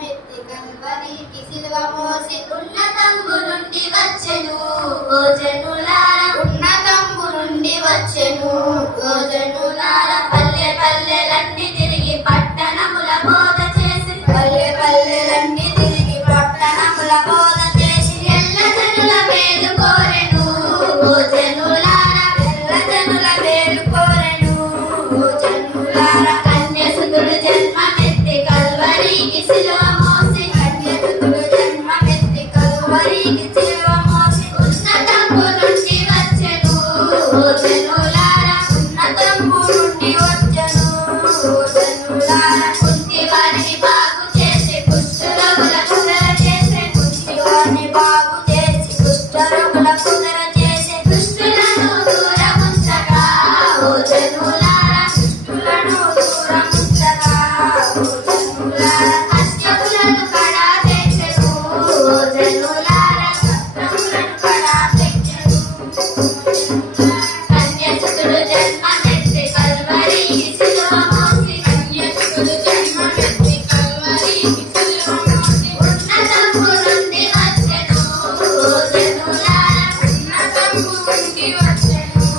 మెత్తి కల్వరికి సిలువ మోసి ఉన్నతంబు నుండి వచ్చెను ఓ జనులారా, ఉన్నతంబు నుండి వచ్చెను ఓ జనులారా. పల్లె పల్లెలన్నీ తిరిగి పట్టణముల బోధ చేసి, పల్లె పల్లెలన్నీ తిరిగి పట్టణముల బోధ చేసి ఎల్ల జనుల మేలు కోరెను ఓ జనులారా, ఎల్ల జనుల మేలు కోరెను ఓ జనులారా. కన్యసుతుడు జన్మమెత్తి కల్వరికి సిలువ మోసి, కన్యసుతుడు జన్మమెత్తి కల్వరికి సిలువ మోసి ఉన్నతంబు నుండి వచ్చెను ఓ జనులారా, ఉన్నతంబు నుండి వచ్చెను ఓ జనులారా. కుంటివారిని బాగు చేసి కుష్ఠరోగుల కుదర చేసే, కుంటివారిని బాగు చేసి కుష్ఠరోగుల కుదర చేసే దుష్టులను దూరముంచగా ఓ జనులారా, దుష్టులను దూరముంచగా ఓ జనులారా. హస్తములను కడా తెచ్చెను ఓ జనులారా, హస్తములను కడా తెచ్చెను. కన్యసుతుడు జన్మమెత్తి కల్వరికి సిలువ మోసి, కన్యసుతుడు జన్మమెత్తి కల్వరికి సిలువ మోసి ఉన్నతంబు నుండి వచ్చెను ఓ జనులారా, ఉన్నతంబు నుండి వచ్చెను ఓ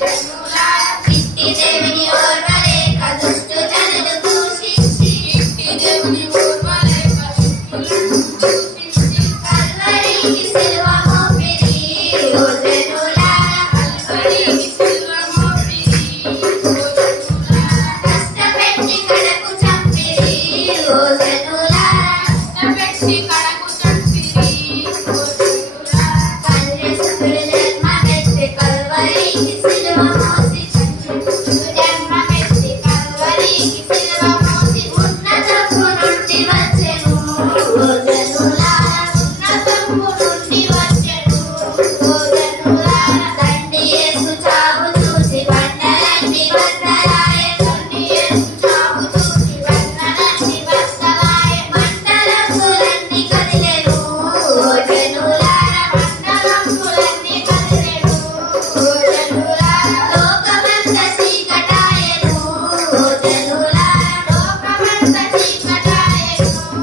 జనులారా. ఇంటి దేవుని ఓర్వలేక దుష్టు జనులు దూషించి, ఇంటి దేవుని ఓర్వలేక దుష్టులను దూషించి కల్వరికి సిలువ మోపిరి ఓ జనులారా, కల్వరికి సిలువ మోపిరి ఓ జనులారా. కష్టపెట్టి కడకు చంపిరి ఓ జనులారా, కష్టపెట్టి కడకు చంపిరి ఓ జనులారా. కన్యసుతుడు జన్మమెత్తి కల్వరికి సిలువ మోసి, జన్మమెత్తి కల్వరికి సిలువ మోసి ఉన్నతంబు నుండి వచ్చెను ఓ జనులారా, ఉన్నతంబు నుండి వచ్చెను ఓ జనులారా. తండ్రి యేసు చావు చూసి బండలన్నీ బద్దలాయె, తండ్రి యేసు చావు చూసి బండలన్నీ బద్దలాయె. మంటలంబులన్నీ కదిలెను ఓ జనులారా, మండలంబులన్నీ కదిలెను ఓ జనులారా. లోకమంత చీకటాయెను ఓ జనులారా, లోకమంత చీకటాయెను ఓ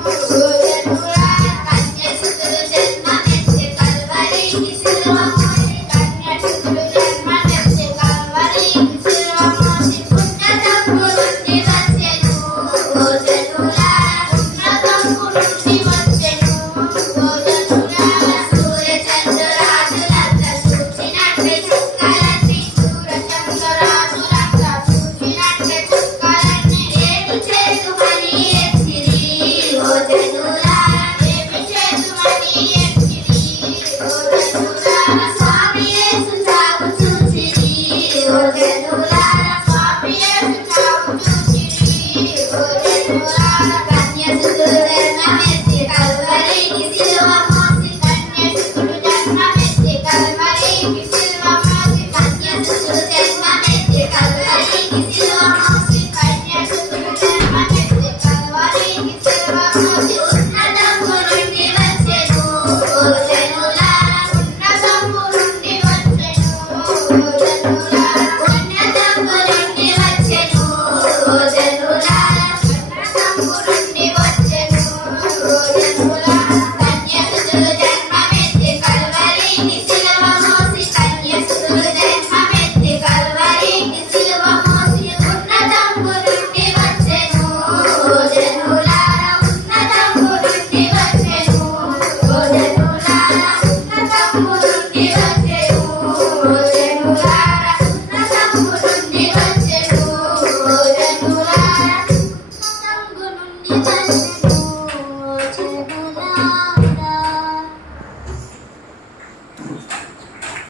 జనులారా. కన్యసుతుడు జన్మమెత్తి కల్వరికి సిలువ మోసి, కన్యసుతుడు జన్మమెత్తి కల్వరికి సిలువ మోసి ఉన్నతంబు నుండి వచ్చెను ఓ జనులారా, ఉన్నతంబు నుండి వచ్చెను ఓ జనులారా. సూర్యచంద్రరాజులంతా చూచినట్టే చుక్కలన్నీ, సూర్యచంద్రరాజులంతా చూచినట్టే చుక్కలన్నీ ఏమి చేతుమని ఎచ్చిరి ఓ జనులారా, ఏమి చేతుమని ఎక్కిరి ఓ జనులారా. స్వామి యేసు చావు చూచిరి ఓ జనులారా, స్వామి యేసు చావు చూచిరి ఓ జనులారా.